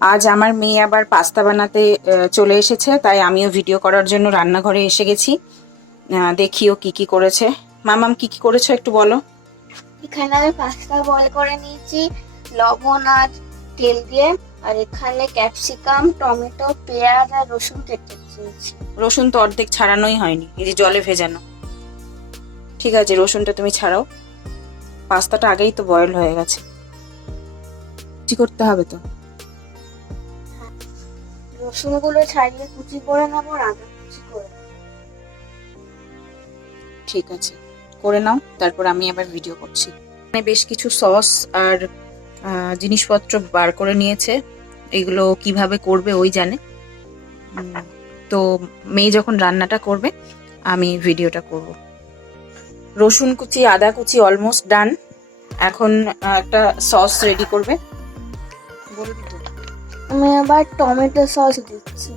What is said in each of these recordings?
আজ আমার মেয়ে আবার পাস্তা বানাতে চলে এসেছে, তাই আমিও ভিডিও করার জন্য রান্নাঘরে এসে গেছি। দেখিও কি কি করেছে। মামাম কি কি করেছো একটু বলো। এখানে আমি পাস্তা বয়েল করে নিয়েছি লবণ আর তেল দিয়ে, আর এখানে ক্যাপসিকাম, টমেটো, পেঁয়াজ আর রসুন কেটে নিয়েছি। রসুন তো অর্ধেক ছাড়ানোই হয়নি, এই যে জলে ভেজানো। ঠিক আছে, রসুনটা তুমি ছাড়াও, পাস্তাটা আগেই তো বয়েল হয়ে গেছে। কি করতে হবে তো? রসুনগুলো ছাড়িয়ে কুচি করে নেবো, আর আদা কুচি করে নেবো। ঠিক আছে, করে নাও, তারপর আমি আবার ভিডিও করছি। বেশ কিছু সস আর জিনিসপত্র বার করে নিয়েছে, এগুলো কিভাবে করবে ওই জানে। তো মেয়ে যখন রান্নাটা করবে আমি ভিডিওটা করব। রসুন কুচি, আদা কুচি অলমোস্ট ডান। এখন একটা সস রেডি করবে, বলবি তো? আমি আবার টমেটো সস দিচ্ছি।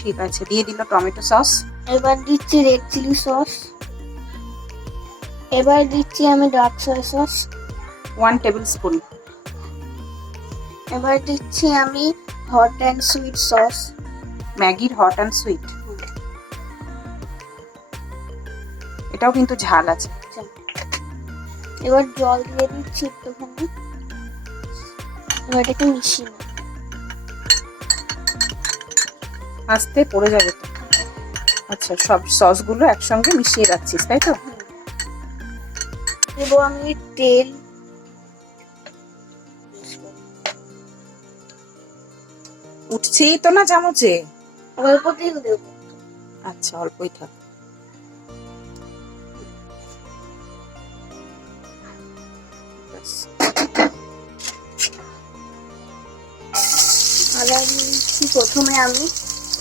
ঠিক আছে, দিয়ে দিল টমেটো সস। এবার দিচ্ছি রেড চিলি সস। এবার দিচ্ছি আমি ডার্ক সয়া সস 1 টেবিলস্পুন। এবার দিচ্ছি আমি হট অ্যান্ড সুইট সস, ম্যাগির হট অ্যান্ড সুইট। এটাও কিন্তু ঝাল আছে। এবার জল দিয়ে দিচ্ছি একটুখানি। এবার এটাকে মিশিয়ে নেব। আস্তে পড়ে যাবে তো। আচ্ছা, সব সসগুলো একসঙ্গে মিশিয়ে রাখছিস, তাই তো? দেবো আমি তেল, উঠছেই তো না চামচে। অল্প তেল দেবো। আচ্ছা, অল্পই থাক। আদা দিচ্ছি প্রথমে আমি।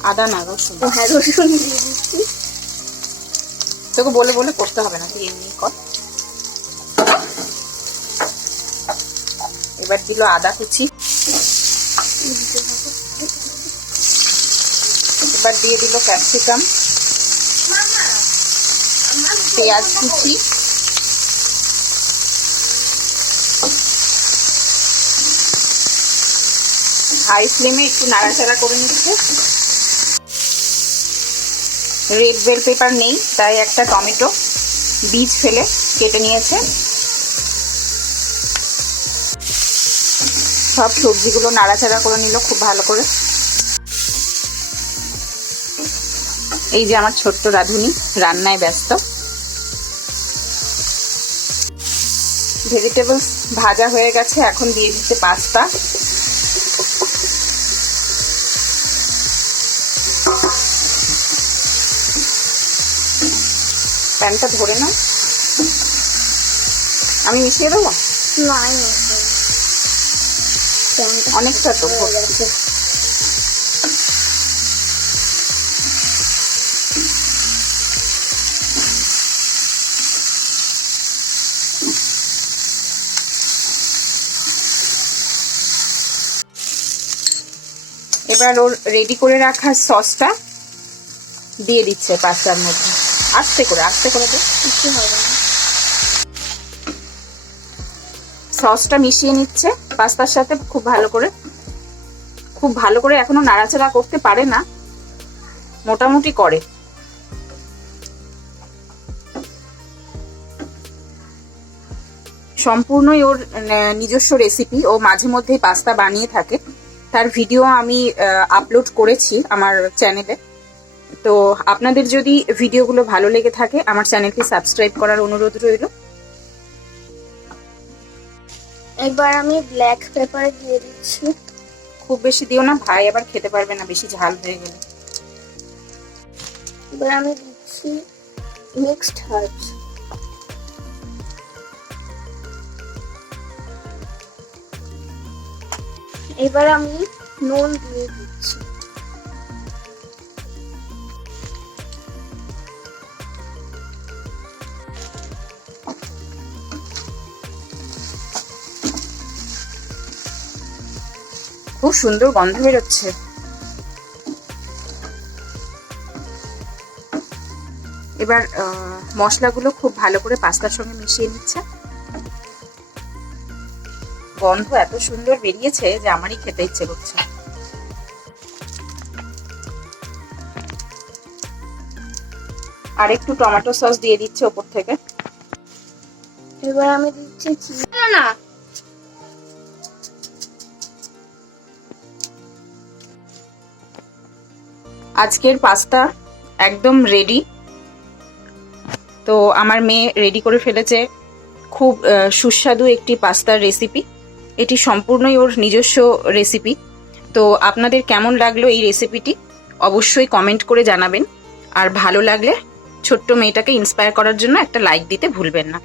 আদা না, রসুন। হ্যাঁ, রসুন দিয়ে দিচ্ছি। তোকে বলে বলে করতে হবে না, তুই এমনি কর। এবার দিল আদা কুচি। এবার দিয়ে দিল ক্যাপসিকাম, পেঁয়াজ কুচি, হাই ফ্লেমে একটু নাড়াচাড়া করে নিচ্ছে। রেড বেল পেপার নেই, তাই একটা টমেটো বীজ ফেলে কেটে নিয়েছে। সব সবজিগুলো নাড়াচাড়া করে নিল খুব ভালো করে। এই যে আমার ছোট্ট রাঁধুনি রান্নায় ব্যস্ত। ভেজিটেবলস ভাজা হয়ে গেছে, এখন দিয়ে দিচ্ছে পাস্তা। প্যানটা ধরে নাও, আমি মিশিয়ে দেবো। অনেকটা তো গেছে। এবার ওর রেডি করে রাখা সসটা দিয়ে দিচ্ছে পাস্তার মধ্যে। আস্তে করে দে। কিছু হবে না। সসটা মিশিয়ে নিচ্ছে পাস্তার সাথে খুব ভালো করে। এখনো নাড়াচাড়া করতে পারে না, মোটামুটি করে। সম্পূর্ণই ওর নিজস্ব রেসিপি। ও মাঝে মধ্যে পাস্তা বানিয়ে থাকে, তার ভিডিও আমি আপলোড করেছি আমার চ্যানেলে। তো আপনাদের যদি ভিডিওগুলো ভালো লেগে থাকে আমার চ্যানেলকে সাবস্ক্রাইব করার অনুরোধ রইল। এবার আমি ব্ল্যাক পেপার দিয়ে দিচ্ছি। খুব বেশি দিও না, ভাই আবার খেতে পারবে না বেশি ঝাল হয়ে গেলে। এবার আমি দিচ্ছি মিক্সড হার্বস। এবার আমি নুন দিয়ে দিচ্ছি। খুব সুন্দর গন্ধ বেরোচ্ছে। এবার মশলাগুলো খুব ভালো করে পাস্তার সঙ্গে মিশিয়ে নিচ্ছে। গন্ধ এত সুন্দর বেরিয়েছে যে আমারই খেতে ইচ্ছে করছে। আর একটু টমেটো সস দিয়ে দিচ্ছে ওপর থেকে। এবার আমি দিচ্ছি না, আজকের পাস্তা একদম রেডি। তো আমার মেয়ে রেডি করে ফেলেছে খুব সুস্বাদু একটি পাস্তার রেসিপি। এটি সম্পূর্ণই ওর নিজস্ব রেসিপি। তো আপনাদের কেমন লাগলো এই রেসিপিটি অবশ্যই কমেন্ট করে জানাবেন। আর ভালো লাগলে ছোট্ট মেয়েটাকে ইন্সপায়ার করার জন্য একটা লাইক দিতে ভুলবেন না।